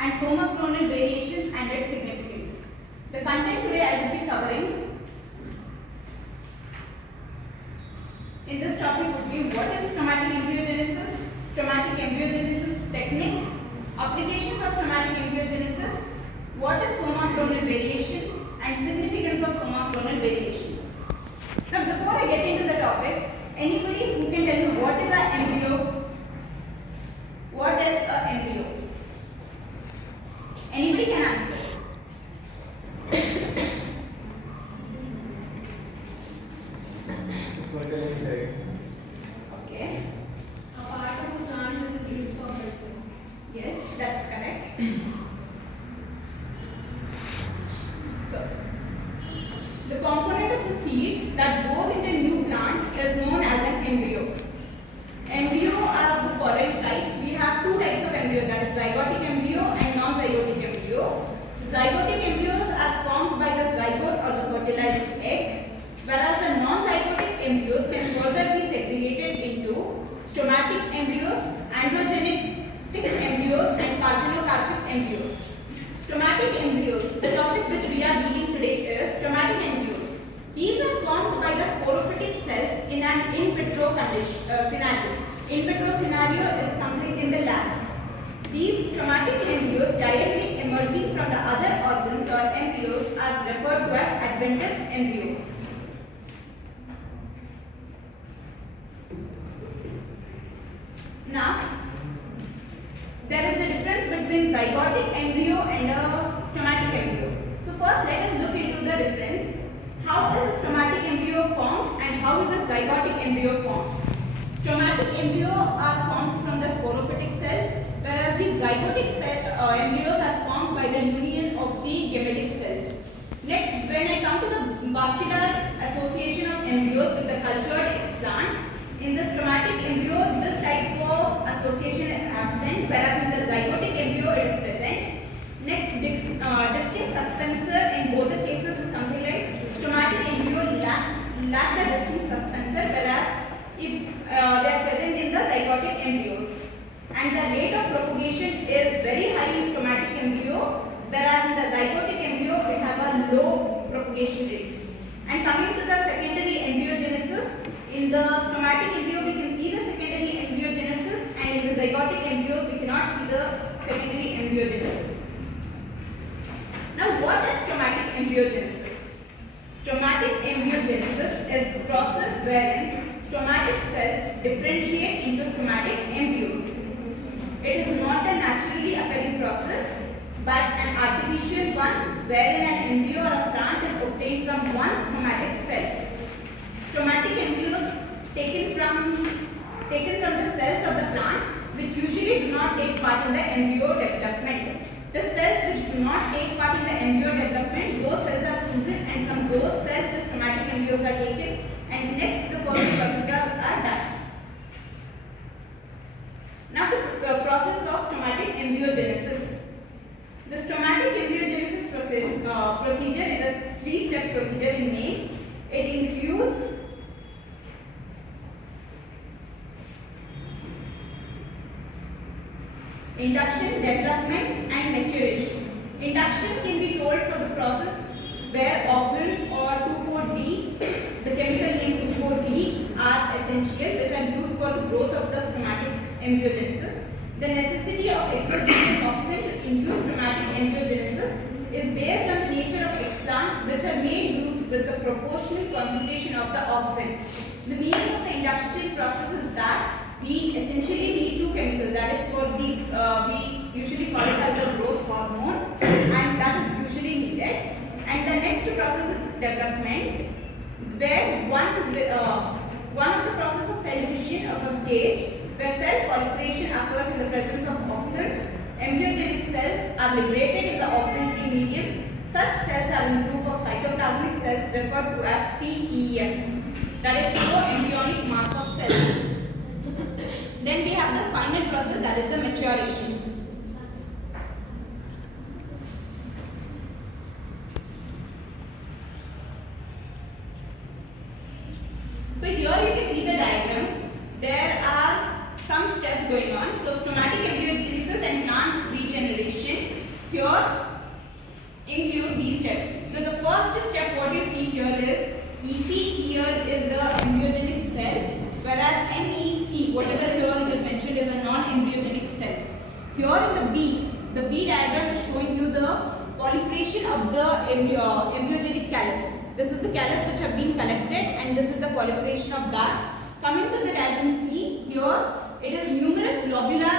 and soma clonal variation and its significance. The content today I will be covering in this topic would be what is stomatic embryogenesis, stomatic embryogenesis technique, applications of stomatic embryogenesis, what is soma clonal variation and significance of soma clonal variation. Now before I get into the topic, anybody who can tell me what is an embryo? What is an embryo? Anybody can answer. Okay. A part of a plant which is used for culture. Yes, that's correct. So, the component of the seed that goes into a new plant is known as an embryo. Embryo are of the following types. We have two types of embryo, that is zygotic embryo and non-zygotic embryo. Zygotic embryos are formed by the zygote or the fertilized egg, whereas the non-zygotic embryos can further be segregated into stomatic embryos, androgenic embryos and parthenocarpic embryos. Stomatic embryos, the topic which we are dealing today is stomatic embryos. These are formed by the sporophytic cells in an in vitro scenario. In vitro scenario is something in the lab. These stomatic embryos directly emerging from the other organs or embryos are referred to as adventive embryos. Now, there is a difference between zygotic embryo and a stomatic embryo. So first let us look into the difference. How is a stomatic embryo formed and how is a zygotic embryo formed? Stomatic embryo are formed from the sporophytic cells, whereas the zygotic embryos are formed by the union of the gametic cells. Next, when I come to the vascular association of embryos with the cultured explant, in the stomatic embryo, this type of association is absent, whereas in the zygotic embryo it is present. Next, distinct suspensor in both the cases is something like stomatic embryo lack the distinct suspensor, whereas if they are present in the zygotic embryos. And the rate of propagation is very high in stomatic embryo, whereas in the zygotic embryo it has a low propagation rate. And coming to the secondary embryogenesis, in the stomatic embryo we can see the secondary embryogenesis, and in the zygotic embryos we cannot see the secondary embryogenesis. Now what is stomatic embryogenesis? Stomatic embryogenesis is the process wherein stomatic cells differentiate into stomatic embryos. It is not a naturally occurring process, but an artificial one wherein an embryo or a plant is obtained from one stomatic cell. Stomatic embryos taken from the cells of the plant, which usually do not take part in the embryo development. The cells which do not take part in the embryo development, those cells are chosen, and from those cells the stomatic embryos are taken, and next the following processes are done. Now the process of stomatic embryogenesis. The stomatic embryogenesis procedure is a three-step procedure in name. It includes induction, development and maturation. Induction can be told for the process where auxins or 2,4-D, the chemical name 2,4-D, are essential, which are used for the growth of the stomatic embryogenesis. The necessity of exogenous auxin to induce stomatic embryogenesis is based on the nature of explant, which are made use with the proportional concentration of the auxin. The meaning of the induction process is that we essentially need two chemicals, that is for the, we usually call it as the growth hormone, and that is usually needed. And the next process is development, where one of the process of cell division of a stage where cell proliferation occurs in the presence of auxins. Embryogenic cells are liberated in the auxin-free medium. Such cells are in group of cytoplasmic cells referred to as PEMs, that is pro-embryonic mass of cells. Then we have the final process, that is the maturation. So here you can see the diagram. There are some steps going on. So stomatic embryogenesis and plant regeneration. B diagram is showing you the proliferation of the embryogenic callus. This is the callus which have been collected, and this is the proliferation of that. Coming to the diagram C, here it is numerous globular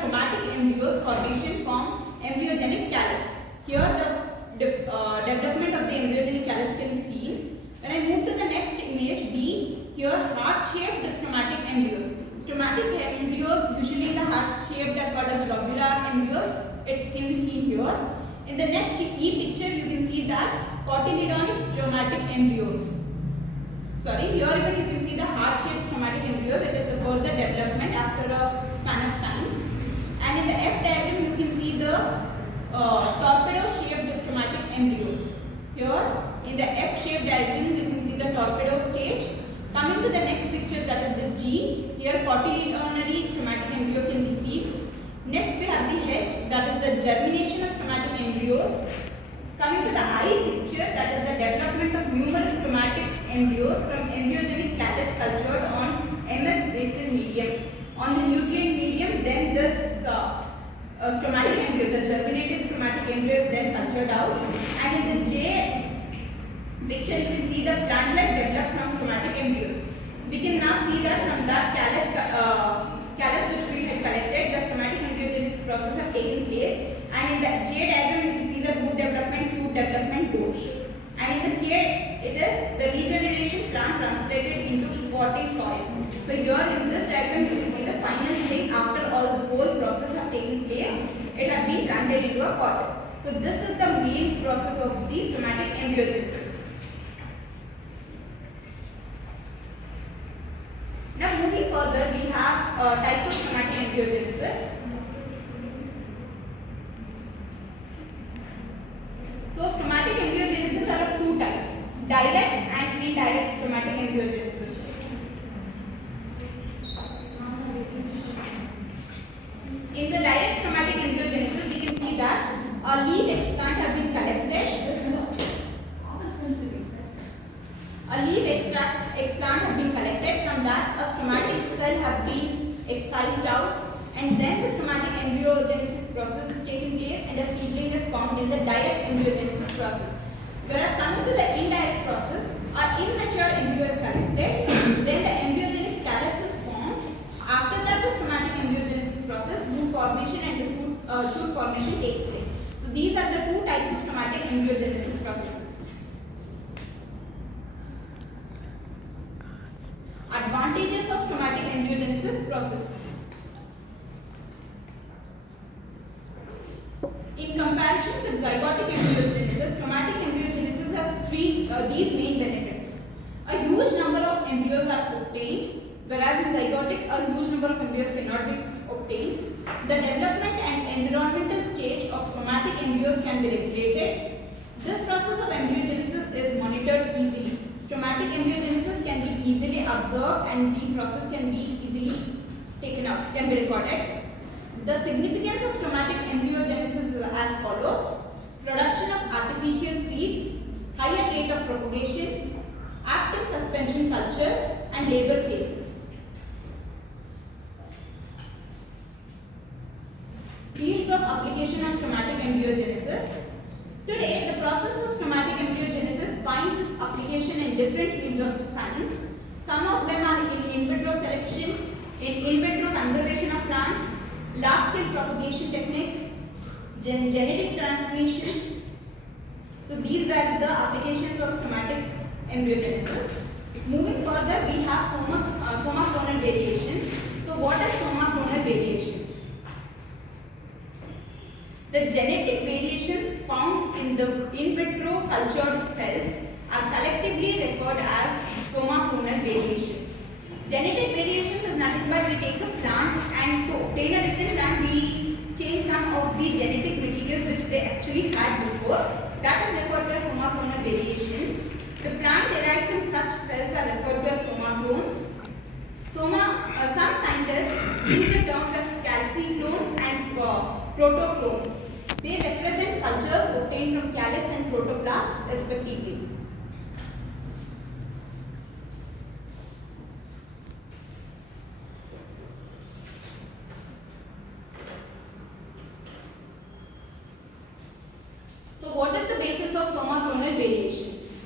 chromatic embryos formation from embryogenic callus. Here the development of the embryogenic callus can be seen. When I move to the next image D, here heart-shaped stromatic embryos. Stromatic embryos, usually the heart-shaped, are called as globular embryos. It can be seen here. In the next E picture, you can see that cotyledonic stromatic embryos. Sorry, here even you can see the heart-shaped stromatic embryos. It is the further development after a span of time. And in the F diagram, you can see the torpedo-shaped stromatic embryos. Here, in the F-shaped diagram, you can see the torpedo stage. Coming to the next picture, that is the G. Here, cotyledonary stromatic embryo can be seen. Next, we have the H, that is the germination of stromatic embryos. Coming to the I picture, that is the development of numerous stromatic embryos from embryogenic callus cultured on MS basal medium. On the nutrient medium, then this stromatic embryo, the germinated stromatic embryo, is then cultured out. And in the J picture, you can see the plantlet developed from stromatic embryos. We can now see that from that callus which we had collected, the stromatic embryogenesis process have taken place. And in the J diagram, you can see the root development, shoot development both. And in the K, it is the regeneration plant translated into potting soil. So here in this diagram, you can see the final thing after all the whole process have taken place, it have been planted into a pot. So this is the main process of the stromatic embryogenesis. Now moving further, we have types of stromatic embryogenesis. So stromatic embryogenesis are of two types, direct and indirect stromatic embryogenesis. In the direct stromatic embryogenesis, we can see that a leaf explant have been collected. A leaf explant have been collected. From that, a stromatic cell have been excised out, and then the stromatic embryogenesis process is taking place, and a seedling is formed in the direct embryogenesis process. Whereas coming to the indirect process, an immature embryo is collected, then the embryogenic callus is formed. After that, the stromatic embryogenesis process, root formation and the shoot formation takes place. So these are the two types of stromatic embryogenesis processes. Advantages of stromatic embryogenesis process. In comparison with zygotic embryogenesis, stromatic embryogenesis has these main benefits. A huge number of embryos are obtained, whereas in zygotic a huge number of embryos cannot be obtained. The development and environmental stage of stromatic embryos can be regulated. This process of embryogenesis is monitored easily. Stromatic embryogenesis can be easily observed, and the process can be easily taken out, can be recorded. The significance of stromatic embryogenesis is as follows: production of artificial seeds, higher rate of propagation, active suspension culture, and labor savings. Fields of application of stromatic embryogenesis. Today, the process of stromatic embryogenesis finds its application in different fields of science. Some of them are in vitro selection, in vitro conservation of plants, large-scale propagation techniques, genetic transmissions. So these were the applications of stromatic embryogenesis. Moving further, we have soma-clonal variation. So what are soma-clonal variations? The genetic variations found in the in vitro cultured cells are collectively referred as soma-clonal variations. Genetic variations is nothing but we take a plant and to obtain a different plant we change some of the genetic materials which they actually had before. That is referred to as soma-clonal variations. The plant derived from such cells are referred to as soma-clones. Some scientists use the terms as calci-clones and protoclones. They represent cultures obtained from callus and protoplast respectively. soma clonal variations.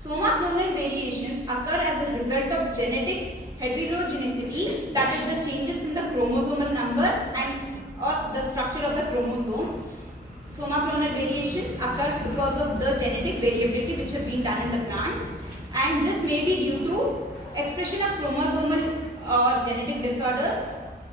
Soma clonal variations occur as a result of genetic heterogeneity, that is the changes in the chromosomal number and or the structure of the chromosome. Soma clonal variations occur because of the genetic variability which has been done in the plants, and this may be due to expression of chromosomal or genetic disorders,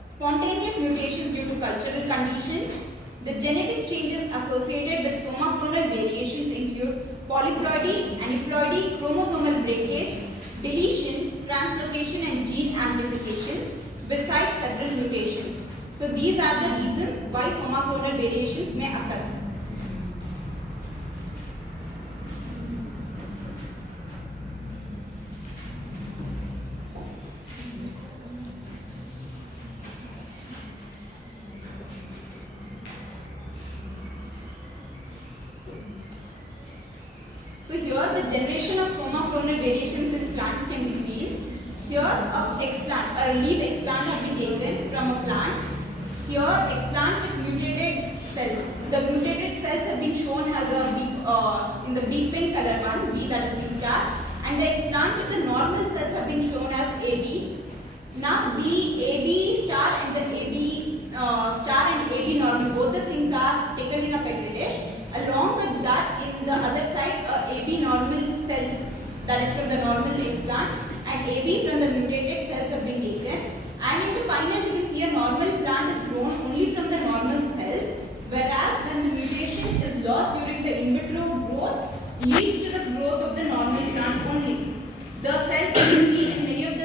spontaneous mutations due to cultural conditions. The genetic changes associated with soma clonal variations include polyploidy, aneuploidy, chromosomal breakage, deletion, translocation and gene amplification, besides several mutations. So these are the reasons why soma clonal variations may occur. So here the generation of soma clonal variations in plants can be seen. Here a leaf explant has been taken from a plant. Here explant with mutated cells. The mutated cells have been shown as in the B pink color one, B, that is B star, and the explant with the normal cells have been shown as AB. Now B, AB star and the AB star and AB normal, both the things are taken in a petri dish. Along with that, in the other side, AB normal cells, that is from the normal explant, and AB from the mutated cells have been taken. And in the final, you can see a normal plant is grown only from the normal cells, whereas when the mutation is lost during the in vitro growth, leads to the growth of the normal plant only. The cells you see in many of the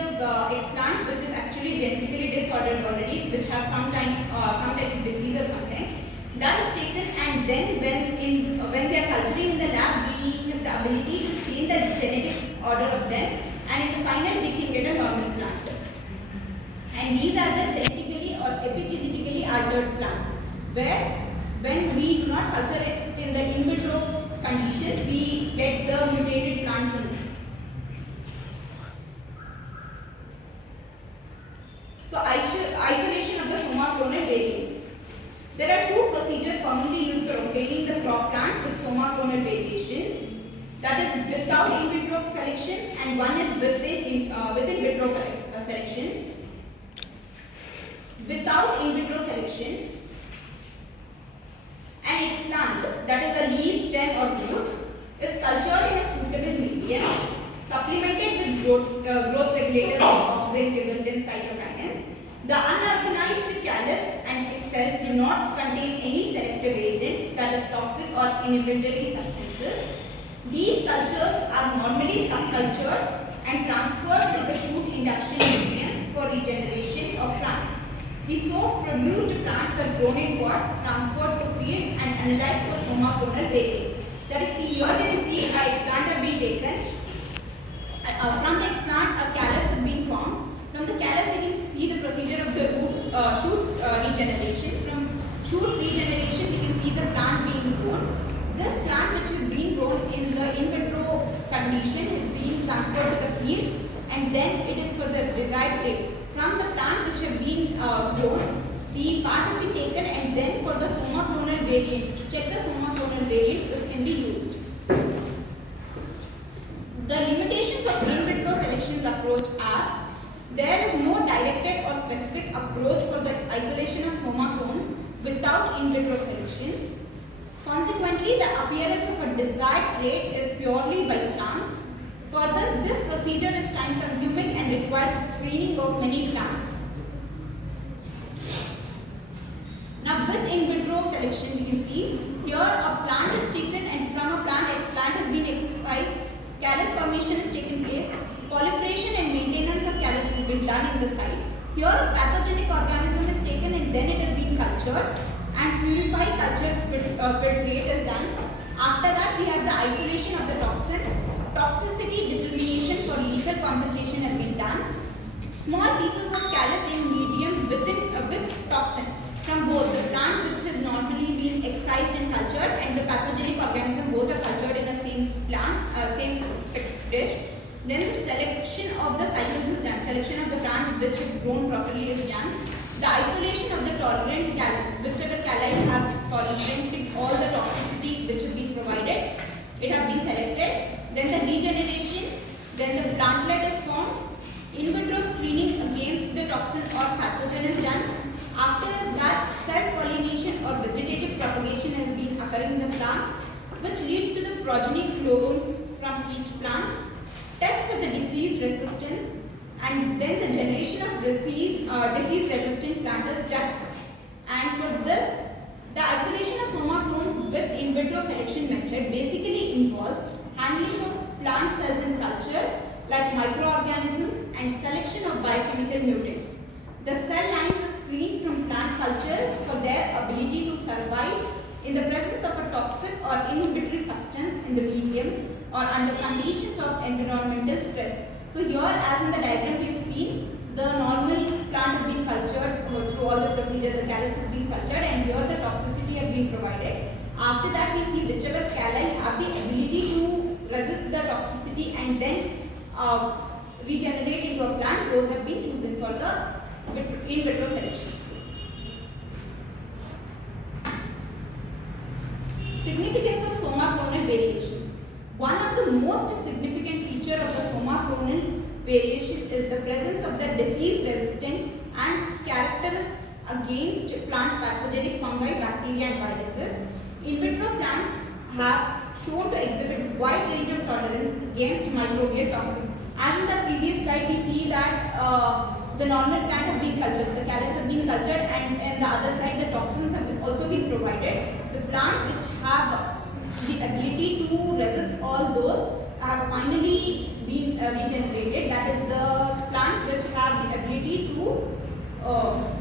explants, which is actually genetically disordered already, which have some type of disease or something, that is taken, and then when we are culturing in the lab, we have the ability to change the genetic order of them, and in the final we can get a normal plant. And these are the genetically or epigenetically altered plants, where when we do not culture it in the in vitro conditions, we get the mutated plants only. So isolation of the soma clonal variants. There are two procedures commonly used for obtaining the crop plants with soma clonal variations. That is without in vitro selection, and one is within vitro selections. Without in vitro selection, an explant, that is a leaf, stem or root, is cultured in a suitable medium, supplemented with growth regulators of oxygen, gibberellin, cytokinins. The unorganized callus and cells do not contain any selective agents, that is toxic or inhibitory substances. These cultures are normally subcultured and transferred to the shoot induction medium for regeneration of plants. The so produced plants are grown in pot, transferred to field and analyzed for soma clonal variant. That is, here you can see a explant have been taken. From the explant, a callus has been formed. From the callus, we can see the procedure of the shoot regeneration. From shoot regeneration, you can see the plant being grown. This plant, which is being grown in the in vitro condition, is being transferred to the field, and then it is for the desired rate. From the plant which have been grown, the part has been taken, and then for the soma clonal variant, to check the soma clonal variant, this can be used. The limitations of in vitro selections approach are: there is no directed or specific approach for the isolation of soma clones without in vitro selections. Consequently, the appearance of a desired trait is purely by chance. Further, this procedure is time consuming and requires screening of many plants. Now, with in vitro selection, you can see here a plant is taken, and from a plant explant has been exercised, callus formation is taken place, proliferation and maintenance of callus has been done in the site. Here a pathogenic organism is taken, and then it has been cultured, and purified culture filtrate is done. After that, we have the isolation of the toxin. Toxicity determination for lethal concentration has been done. Small pieces of callus in medium with toxin from both the plant which has normally been excised and cultured, and the pathogenic organism, both are cultured in the same plant, same dish. Then the selection of the cycles is done. Selection of the plant which is grown properly is done. The isolation of the tolerant callus, whichever calli have tolerated all the toxicity which has been provided. it has been selected. Then the degeneration, then the plantlet is formed. In vitro screening against the toxin or pathogen is done. After that, self-pollination or vegetative propagation has been occurring in the plant, which leads to the progeny clones from each plant. Test for the disease resistance, and then the generation of disease-resistant plant is done. And for this, the isolation of soma clones with in vitro selection method basically involves handling of plant cells in culture like microorganisms and selection of biochemical mutants. The cell lines are screened from plant culture for their ability to survive in the presence of a toxic or inhibitory substance in the medium or under conditions of environmental stress. So here, as in the diagram you have seen, the normal plant has been cultured through all the procedures, the callus has been cultured, and here the toxicity has been provided. After that, we see whichever calli have the ability to resist the toxicity and then regenerate into a plant, those have been chosen for the in vitro selections. Significance of soma clonal variations. One of the most significant feature of the soma clonal variation is the presence of the disease-resistant and characters against plant pathogenic fungi, bacteria and viruses. In vitro plants have shown to exhibit wide range of tolerance against microbial toxins. As in the previous slide, we see that the normal plant have been cultured, the callus have been cultured, and on the other side the toxins have also been provided. The plant which have the ability to resist all those have finally been regenerated. That is the plants which have the ability to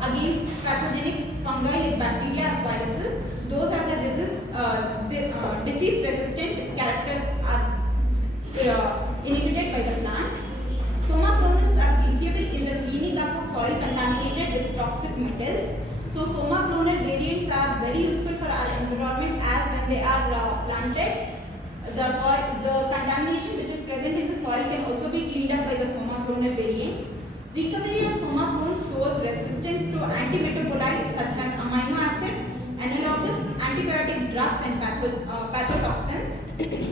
against pathogenic fungi like bacteria and viruses. Those are the disease resistant characters are inhibited by the plant. Soma clonals are feasible in the cleaning up of soil contaminated with toxic metals. So soma clonal variants are very useful for our environment, as when they are planted, the contamination which is present in the soil can also be cleaned up by the soma clonal variants. Recovery of soma clone shows resistance to antimetabolites such as amino acids, analogous antibiotic drugs and pathotoxins.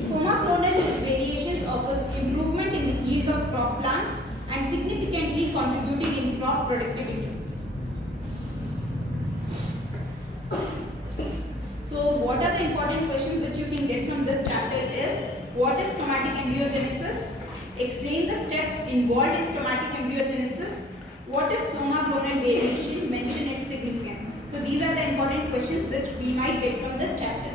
Soma clonal variations offer improvement in the yield of crop plants and significantly contributing in crop productivity. So what are the important questions which you can get from this chapter is, what is stomatic embryogenesis? Explain the steps involved in stomatic embryogenesis. What is soma clonal variation? Mention its significance. So these are the important questions which we might get from this chapter.